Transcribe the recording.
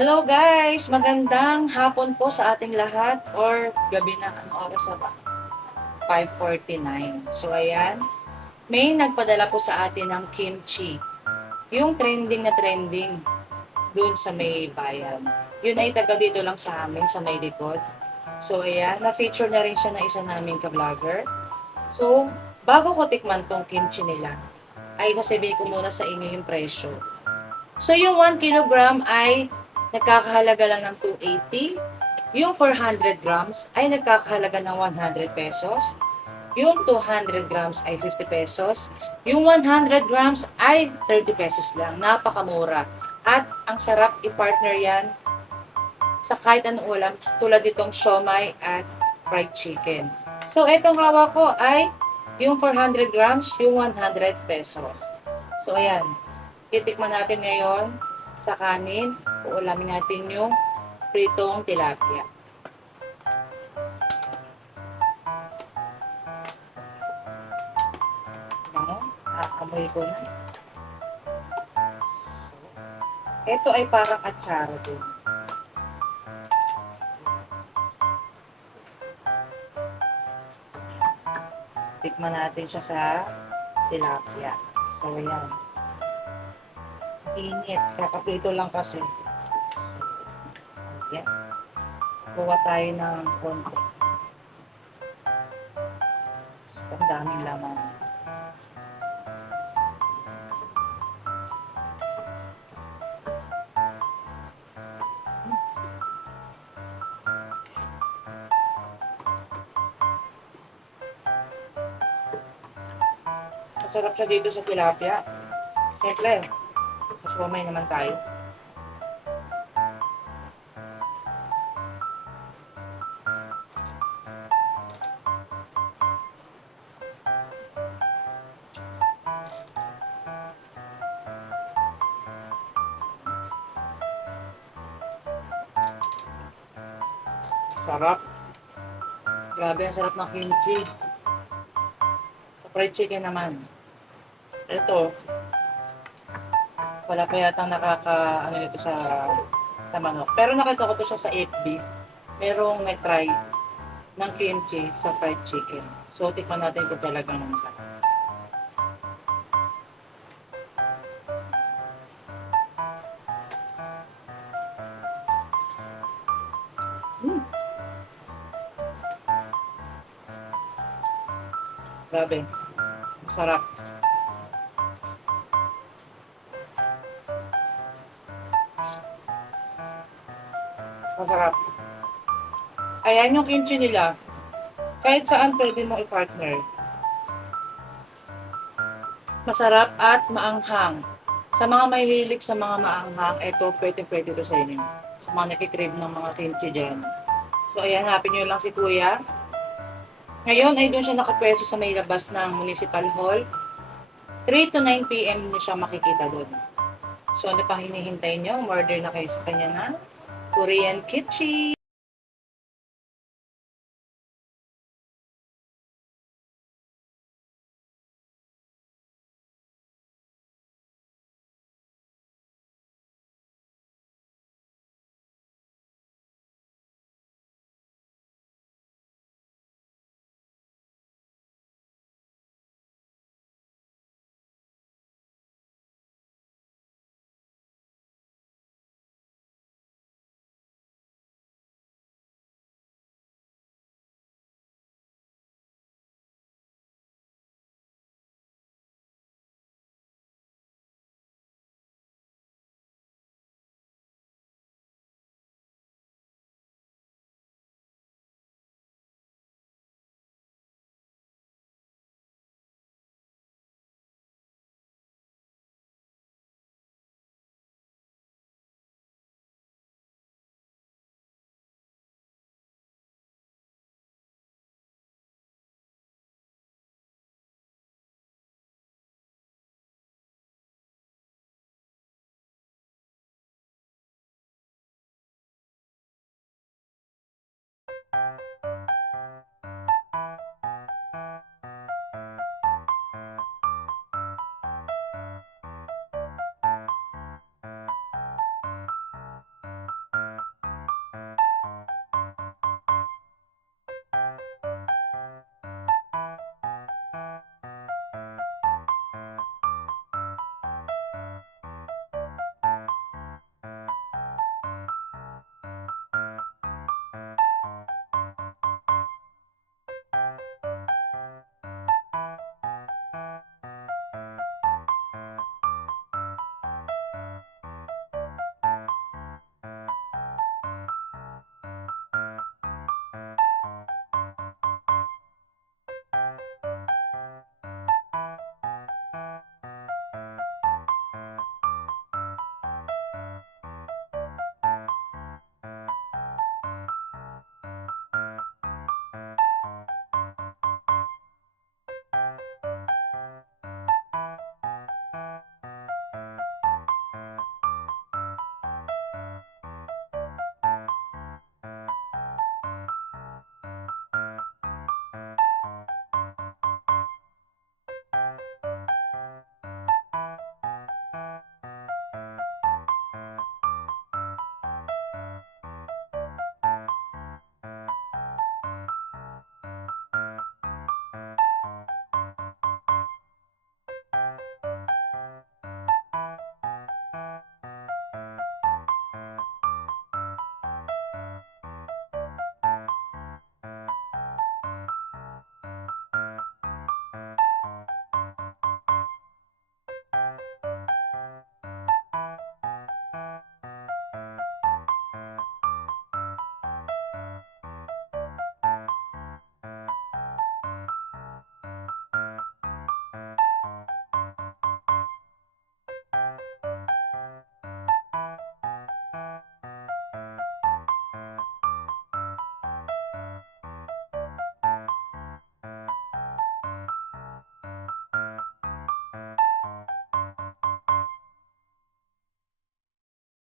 Hello guys! Magandang hapon po sa ating lahat or gabi na, ang oras na ba? 5:49. So ayan, may nagpadala po sa atin ng kimchi. Yung trending na trending dun sa may bayan. Yun ay taga dito lang sa amin, sa may likod. So ayan, na-feature na rin siya na isa naming ka-vlogger. So, bago ko tikman tong kimchi nila, ay sasabihin ko muna sa inyo yung presyo. So, yung 1 kilogram ay nagkakahalaga lang ng 280. Yung 400 grams ay nagkakahalaga ng 100 pesos. Yung 200 grams ay 50 pesos. Yung 100 grams ay 30 pesos lang. Napakamura. At ang sarap i-partner yan sa kahit anong ulam tulad itong siomai at fried chicken. So, itong hawak ko ay yung 400 grams, yung 100 pesos. So, ayan. Titikman natin ngayon sa kanin. Uulamin natin yung pritong tilapia. Ano? Aamoy ko na. Ito ay parang atsara din. Tikman natin siya sa tilapia. So, ayan. Init. Kakaprito lang kasi. Ayan. Kuha tayo ng konti. Ang daming laman. Masarap siya dito sa tilapia. Siyempre, sa siomai naman tayo. Sarap. Grabe, ang sarap ng kimchi. Sa fried chicken naman. Ito, wala pa yata ano nito sa manok. Pero nakita ko to siya sa FB. Merong nag-try ng kimchi sa fried chicken. So, tikman natin kung talagang masarap. Mm, grabe. Sarap. Masarap. Ayan yung kimchi nila. Kahit saan pwede mo i-partner. Masarap at maanghang. Sa mga mahilig sa mga maanghang, ito pwede to sa inyo. Sa mga nakikrave ng mga kimchi dyan. So, ayan, hanapin nyo lang si Kuya. Ngayon ay doon siya nakapwesto sa may labas ng Municipal Hall. 3 to 9 p.m. nyo siya makikita doon. So, ano pa hinihintay nyo? Order na kayo sa kanya na Korean kimchi.